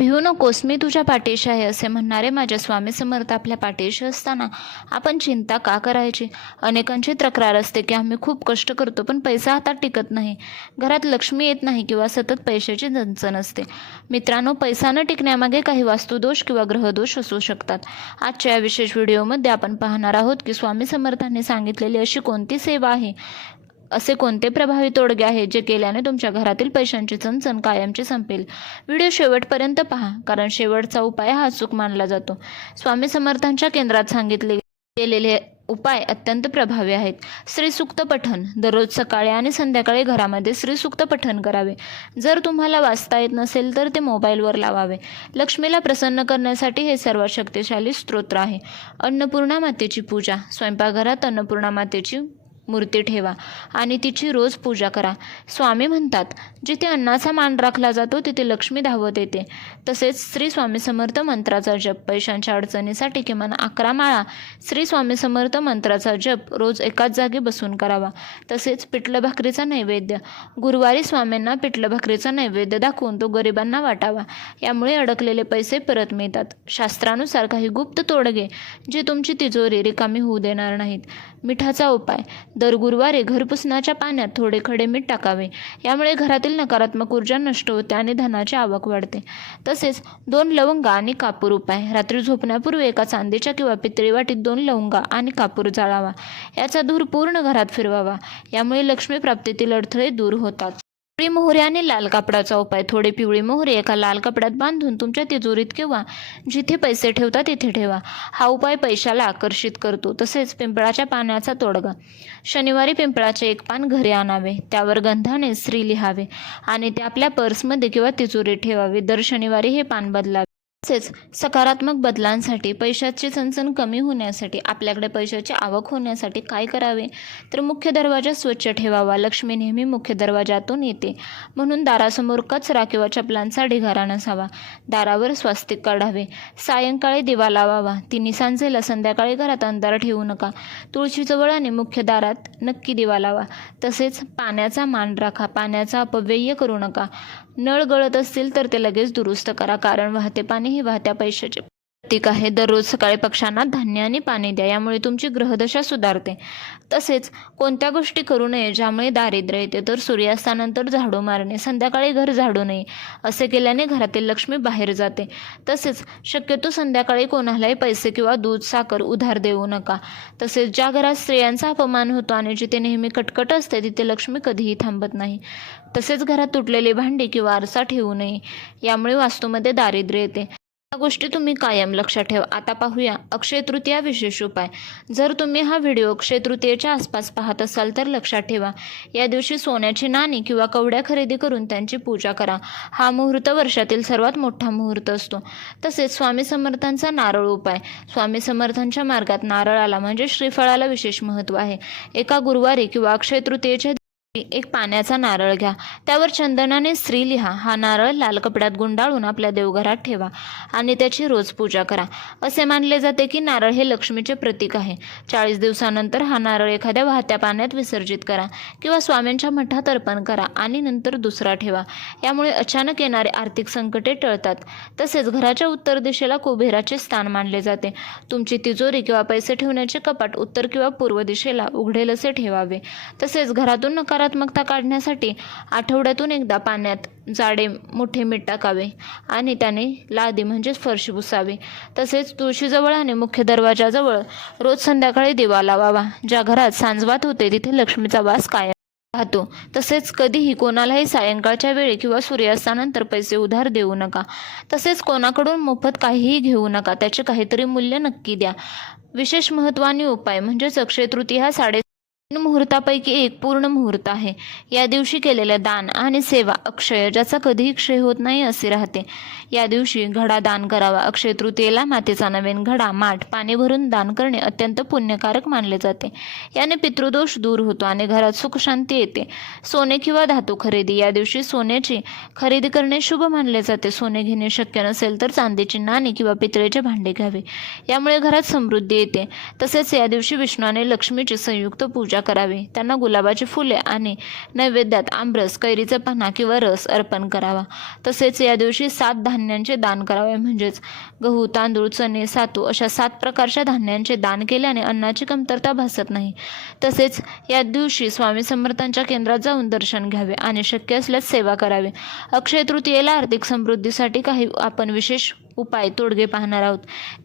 भिवू नकोस, मी तुझ्या पाठीशी आहे असे म्हणणारे माझे स्वामी समर्थ आपल्या पाठीशी असताना आपण चिंता का करायची? अनेकांची तक्रार असते की आम्ही खूप कष्ट करतो पण पैसा हातात टिकत नाही, घरात लक्ष्मी येत नाही किंवा सतत पैशाची चणचण असते. मित्रांनो, पैसा न टिकण्यामागे काही वास्तुदोष किंवा ग्रहदोष असू शकतात. आजच्या या विशेष व्हिडिओमध्ये आपण पाहणार आहोत की स्वामी समर्थांनी सांगितलेली अशी कोणती सेवा आहे, असे कोणते प्रभावी तोडगे आहेत जे केल्याने तुमच्या घरातील पैशांची चणचण कायमची संपेल. व्हिडिओ शेवटपर्यंत पहा, कारण शेवटचा उपाय हा अचूक मानला जातो. स्वामी समर्थांच्या केंद्रात सांगितले गेलेले उपाय अत्यंत प्रभावी आहेत. श्रीसूक्त पठण. दररोज सकाळी आणि संध्याकाळी घरामध्ये श्रीसूक्त पठण करावे. जर तुम्हाला वाचता येत नसेल तर ते मोबाईलवर लावावे. लक्ष्मीला प्रसन्न करण्यासाठी हे सर्वात शक्तिशाली स्तोत्र आहे. अन्नपूर्णा मातेची पूजा. स्वयंपाकघरात अन्नपूर्णा मातेची मूर्ती ठेवा आणि तिची रोज पूजा करा. स्वामी म्हणतात, जिथे अन्नाचा मान राखला जातो तिथे लक्ष्मी धावत येते. तसेच श्री स्वामी समर्थ मंत्राचा जप. पैशांच्या अडचणीसाठी किमान 11 माळा श्री स्वामी समर्थ मंत्राचा जप रोज एकाच जागी बसून करावा. तसेच पिठलं भाकरीचा नैवेद्य. गुरुवारी स्वामींना पिठलं भाकरीचा नैवेद्य दाखवून तो गरिबांना वाटावा. यामुळे अडकलेले पैसे परत मिळतात. शास्त्रानुसार काही गुप्त तोडगे जे तुमची तिजोरी रिकामी होऊ देणार नाहीत. मिठाचा उपाय. दर गुरुवारी घर पुसण्याच्या पाण्यात थोडे खडे मीठ टाकावे. यामुळे घरातील नकारात्मक ऊर्जा नष्ट होते आणि धनाची आवक वाढते. तसेच 2 लवंगा आणि कापूर उपाय. रात्री झोपण्यापूर्वी एका चांदीच्या किंवा पितळी वाटीत 2 लवंगा आणि कापूर जाळावा. याचा धूर पूर्ण घरात फिरवावा. यामुळे लक्ष्मी प्राप्तीतील अडथळे दूर होतात. पिवळी मोहरी आणि लाल कापडाचा उपाय. थोडी पिवळी मोहरी एका लाल कपड्यात बांधून तुमच्या तिजोरीत किंवा जिथे पैसे ठेवता तिथे ठेवा. हा उपाय पैशाला आकर्षित करतो. तसेच पिंपळाच्या पानाचा तोडगा. शनिवारी पिंपळाचे एक पान घरी आणावे, त्यावर गंधाने श्री लिहावे आणि ते आपल्या पर्समध्ये किंवा तिजोरीत ठेवावे. दर शनिवारी हे पान बदलावे. तसेच सकारात्मक बदलांसाठी, पैशाची चणचण कमी होण्यासाठी, आपल्याकडे पैशाची आवक होण्यासाठी काय करावे तर मुख्य दरवाजा स्वच्छ ठेवावा. लक्ष्मी नेहमी मुख्य दरवाजातून येते म्हणून दारासमोर कचरा किंवा चपलांचा ढिगारा नसावा. दारावर स्वास्तिक काढावे. सायंकाळी दिवा लावावा. 3 सांजेला संध्याकाळी घरात अंधार ठेवू नका. तुळशीजवळ आणि मुख्य दारात नक्की दिवा लावा. तसेच पाण्याचा मान राखा. पाण्याचा अपव्यय करू नका. नळ गळत असतील तर ते लगेच दुरुस्त करा, कारण वाहते पाणी ही वाहत्या पैशाचे प्रतीक आहे. दररोज सकाळी पक्ष्यांना धान्य आणि पाणी द्या. यामुळे तुमची ग्रहदशा सुधारते. तसेच कोणत्या गोष्टी करू नये ज्यामुळे दारिद्र्य येते तर सूर्यास्तानंतर झाडू मारणे. संध्याकाळी घर झाडू नये. असे केल्याने घरातील लक्ष्मी बाहेर जाते. तसेच शक्यतो संध्याकाळी कोणालाही पैसे किंवा दूध, साखर उधार देऊ नका. तसेच ज्या घरात स्त्रियांचा अपमान होतो आणि जिथे नेहमी कटकट असते तिथे लक्ष्मी कधीही थांबत नाही. तसेच घरात तुटलेली भांडी किंवा आरसा ठेवू नये. यामुळे वास्तूमध्ये दारिद्र्य येते. या गोष्टी तुम्ही कायम लक्षात ठेवा. आता पाहूया अक्षय तृतीया विशेष उपाय. जर तुम्ही हा व्हिडिओ अक्षय तृतीयेच्या आसपास पाहत असाल तर लक्षात ठेवा, या दिवशी सोन्याची नाणी किंवा कवड्या खरेदी करून त्यांची पूजा करा. हा मुहूर्त वर्षातील सर्वात मोठा मुहूर्त असतो. तसेच स्वामी समर्थांचा नारळ उपाय. स्वामी समर्थांच्या मार्गात नारळाला म्हणजे श्रीफळाला विशेष महत्त्व आहे. एका गुरुवारी किंवा अक्षय तृतीयेच्या एक पाण्याचा नारळ घ्या. त्यावर चंदनाने श्री लिहा. हा नारळ लाल कपड्यात गुंडाळून आपल्या देवघरात ठेवा आणि त्याची रोज पूजा करा. असे मानले जाते की नारळ हे लक्ष्मीचे प्रतीक आहे. 40 दिवसानंतर हा नारळ एखाद्या वाहत्या पाण्यात विसर्जित करा किंवा स्वामींच्या मठात अर्पण करा आणि नंतर दुसरा ठेवा. यामुळे अचानक येणारे आर्थिक संकटे टळतात. तसेच घराच्या उत्तर दिशेला कुबेराचे स्थान मानले जाते. तुमची तिजोरी किंवा पैसे ठेवण्याचे कपाट उत्तर किंवा पूर्व दिशेला उघडेल असे ठेवावे. तसेच घरातून नकारात्मकता काढण्यासाठी आठवड्यातून एकदा पाण्यात जाडे मोठे मीठ टाकावे आणि त्याने लादी म्हणजेच फरशी पुसावी. तसेच तुळशीजवळ आणि मुख्य दरवाजाजवळ रोज संध्याकाळी दिवा लावावा. ज्या घरात सांजवात होते तिथे लक्ष्मीचा वास कायम राहतो. तसेच कधीही कोणालाही सायंकाळच्या वेळी किंवा सूर्यास्तानंतर पैसे उधार देऊ नका. तसेच कोणाकडून मोफत काहीही घेऊ नका. त्याचे काहीतरी मूल्य नक्की द्या. विशेष महत्त्वाने उपाय म्हणजेच अक्षय तृतीया हा 3.5 मुहूर्तापैकी एक पूर्ण मुहूर्त आहे. या दिवशी केलेले दान आणि सेवा अक्षय, ज्याचा कधीही क्षय होत नाही असे राहते. या दिवशी घडा दान करावा. अक्षय तृतीयेला मातीचा नवीन घडा, माठ, पाणी भरून दान करणे अत्यंत पुण्यकारक मानले जाते. याने पितृदोष दूर होतो आणि घरात सुख शांती येते. सोने किंवा धातू खरेदी. या दिवशी सोन्याची खरेदी करणे शुभ मानले जाते. सोने घेणे शक्य नसेल तर चांदीची नाणी किंवा पितळेचे भांडे घ्यावे. यामुळे घरात समृद्धी येते. तसेच या दिवशी विष्णू आणि लक्ष्मीची संयुक्त पूजा पूजा करावी. त्यांना गुलाबाची फुले आणि नैवेद्यात आमरस, कैरीचा पाना किंवा रस अर्पण करावा. तसेच या दिवशी 7 धान्यांचे दान करावे. म्हणजेच गहू, तांदूळ, चणे, सातू अशा 7 प्रकारच्या धान्यांचे दान केल्याने अन्नाची कमतरता भासत नाही. तसेच या दिवशी स्वामी समर्थांच्या केंद्रात जाऊन दर्शन घ्यावे आणि शक्य असल्यास सेवा करावी. अक्षय तृतीयेला आर्थिक समृद्धीसाठी काही आपण विशेष उपाय तोडगे पाहणार आहोत,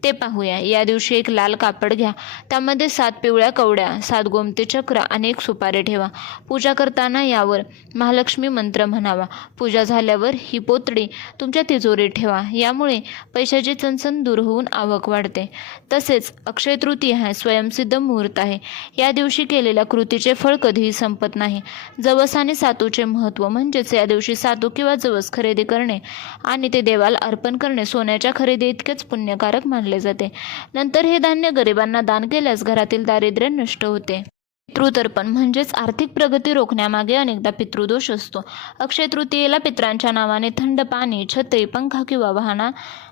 ते पाहूया. या दिवशी एक लाल कापड घ्या. त्यामध्ये 7 पिवळ्या कवड्या, 7 गोमती चक्र आणि 1 सुपारी ठेवा. पूजा करताना यावर महालक्ष्मी मंत्र म्हणावा. पूजा झाल्यावर ही पोतडी तुमच्या तिजोरीत ठेवा. यामुळे पैशाची चणचण दूर होऊन आवक वाढते. तसेच अक्षय तृतीय हा स्वयंसिद्ध मुहूर्त आहे. या दिवशी केलेल्या कृतीचे फळ कधीही संपत नाही. जवस आणि सातूचे महत्त्व. म्हणजेच या दिवशी सातू किंवा जवस खरेदी करणे आणि ते देवाला अर्पण करणे सोन्याच्या खरेदी इतकेच पुण्यकारक मानले जाते. नंतर हे धान्य गरिबांना दान केल्यास घरातील दारिद्र्य नष्ट होते. पितृतर्पण म्हणजेच आर्थिक प्रगती रोखण्यामागे अनेकदा पितृदोष असतो. अक्षय तृतीयेला पितरांच्या नावाने थंड पाणी, छत्री, पंखा किंवा वाहना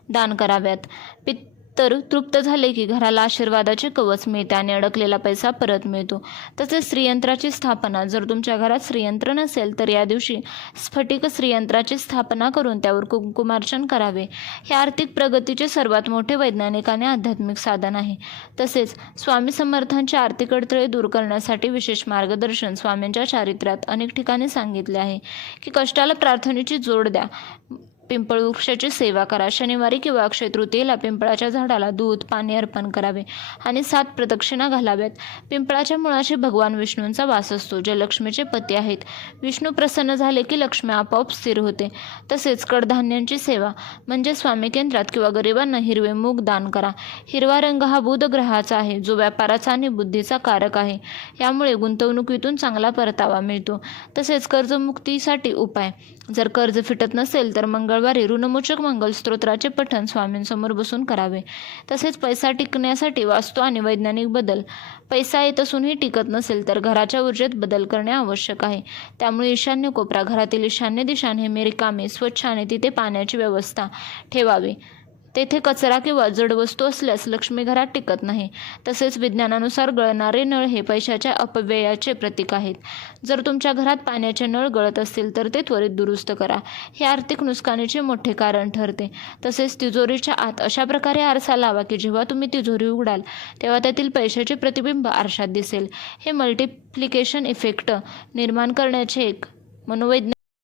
दान कराव्यात. पितर तृप्त झाले की घराला आशीर्वादाचे कवच मिळते आणि अडकलेला पैसा परत मिळतो. तसेच श्रीयंत्राची स्थापना. जर तुमच्या घरात श्रीयंत्र नसेल तर या दिवशी स्फटिक श्रीयंत्राची स्थापना करून त्यावर कुंकुमार्चन करावे. हे आर्थिक प्रगतीचे सर्वात मोठे वैज्ञानिक आणि आध्यात्मिक साधन आहे. तसेच स्वामी समर्थांचे आर्थिक अडथळे दूर करण्यासाठी विशेष मार्गदर्शन स्वामींच्या चारित्र्यात अनेक ठिकाणी सांगितले आहे की कष्टाला प्रार्थनेची जोड द्या. पिंपळ वृक्षाची सेवा करा. शनिवारी किंवा अक्षय तृतीयेला पिंपळाच्या झाडाला दूध, पाणी अर्पण करावे आणि 7 प्रदक्षिणा घालाव्यात. पिंपळाच्या मुळाशी भगवान विष्णूंचा वास असतो, जे लक्ष्मीचे पती आहेत. विष्णू प्रसन्न झाले की लक्ष्मी आपोआप स्थिर होते. तसेच कडधान्यांची सेवा. म्हणजे स्वामी केंद्रात किंवा गरिबांना हिरवे मूग दान करा. हिरवा रंग हा बुध ग्रहाचा आहे, जो व्यापाराचा आणि बुद्धीचा कारक आहे. यामुळे गुंतवणुकीतून चांगला परतावा मिळतो. तसेच कर्जमुक्तीसाठी उपाय. जर कर्ज फिटत नसेल तर मंगळवारी ऋणमोचक मंगलस्तोत्राचे पठण स्वामींसमोर बसून करावे. तसेच पैसा टिकण्यासाठी वास्तू आणि वैज्ञानिक बदल. पैसा येत असूनही टिकत नसेल तर घराच्या ऊर्जेत बदल करणे आवश्यक आहे. त्यामुळे ईशान्य कोपरा, घरातील ईशान्य दिशा नेहमी रिकामी, स्वच्छ आणि तिथे पाण्याची व्यवस्था ठेवावी. तेथे कचरा किंवा जड वस्तू असल्यास लक्ष्मी घरात टिकत नाही. तसेच विज्ञानानुसार गळणारे नळ हे पैशाच्या अपव्ययाचे प्रतीक आहेत. जर तुमच्या घरात पाण्याचे नळ गळत असतील तर ते त्वरित दुरुस्त करा. हे आर्थिक नुकसानीचे मोठे कारण ठरते. तसेच तिजोरीच्या आत अशा प्रकारे आरसा लावा की जेव्हा तुम्ही तिजोरी उघडाल तेव्हा त्यातील पैशाचे प्रतिबिंब आरशात दिसेल. हे मल्टिप्लिकेशन इफेक्ट निर्माण करण्याचे एक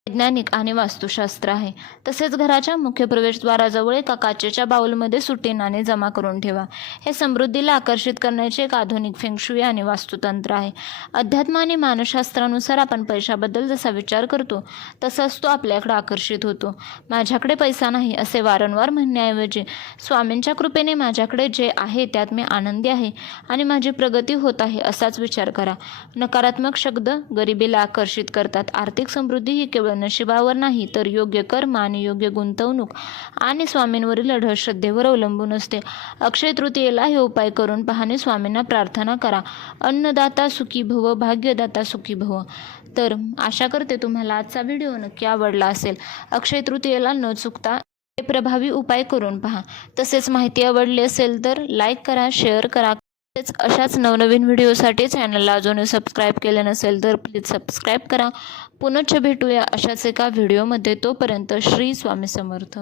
वैज्ञानिक आणि वास्तुशास्त्र आहे. तसेच घराच्या मुख्य प्रवेशद्वाराजवळ एका काचेच्या बाउलमध्ये सुटे नाणे जमा करून ठेवा. हे समृद्धीला आकर्षित करण्याचे एक आधुनिक फेंगशुई आणि वास्तुतंत्र आहे. अध्यात्म आणि मानसशास्त्रानुसार आपण पैशाबद्दल जसा विचार करतो तसाच तो आपल्याकडे आकर्षित होतो. माझ्याकडे पैसा नाही असे वारंवार म्हणण्याऐवजी स्वामींच्या कृपेने माझ्याकडे जे आहे त्यात मी आनंदी आहे आणि माझी प्रगती होत आहे असाच विचार करा. नकारात्मक शब्द गरिबीला आकर्षित करतात. आर्थिक समृद्धी ही केवळ नशिबावर नाही तर योग्य कर्म आणि योग्य गुंतवणूक आणि स्वामींवरील अढळ श्रद्धेवर अवलंबून असते. अक्षय तृतीयेला हे उपाय करून पाहणे स्वामींना प्रार्थना करा. अन्नदाता सुखी भव, भाग्यदाता सुखी भव. तर आशा करते तुम्हाला आजचा व्हिडिओ नक्की आवडला असेल. अक्षय तृतीयेला न चुकता हे प्रभावी उपाय करून पहा. तसेच माहिती आवडली असेल तर लाईक करा, शेअर करा. तसेच अशाच नवनवीन व्हिडिओसाठी चॅनलला अजूनही सबस्क्राईब केले नसेल तर प्लीज सबस्क्राईब करा. पुनश्च भेटूया अशाच एका व्हिडिओमध्ये. तोपर्यंत श्री स्वामी समर्थ.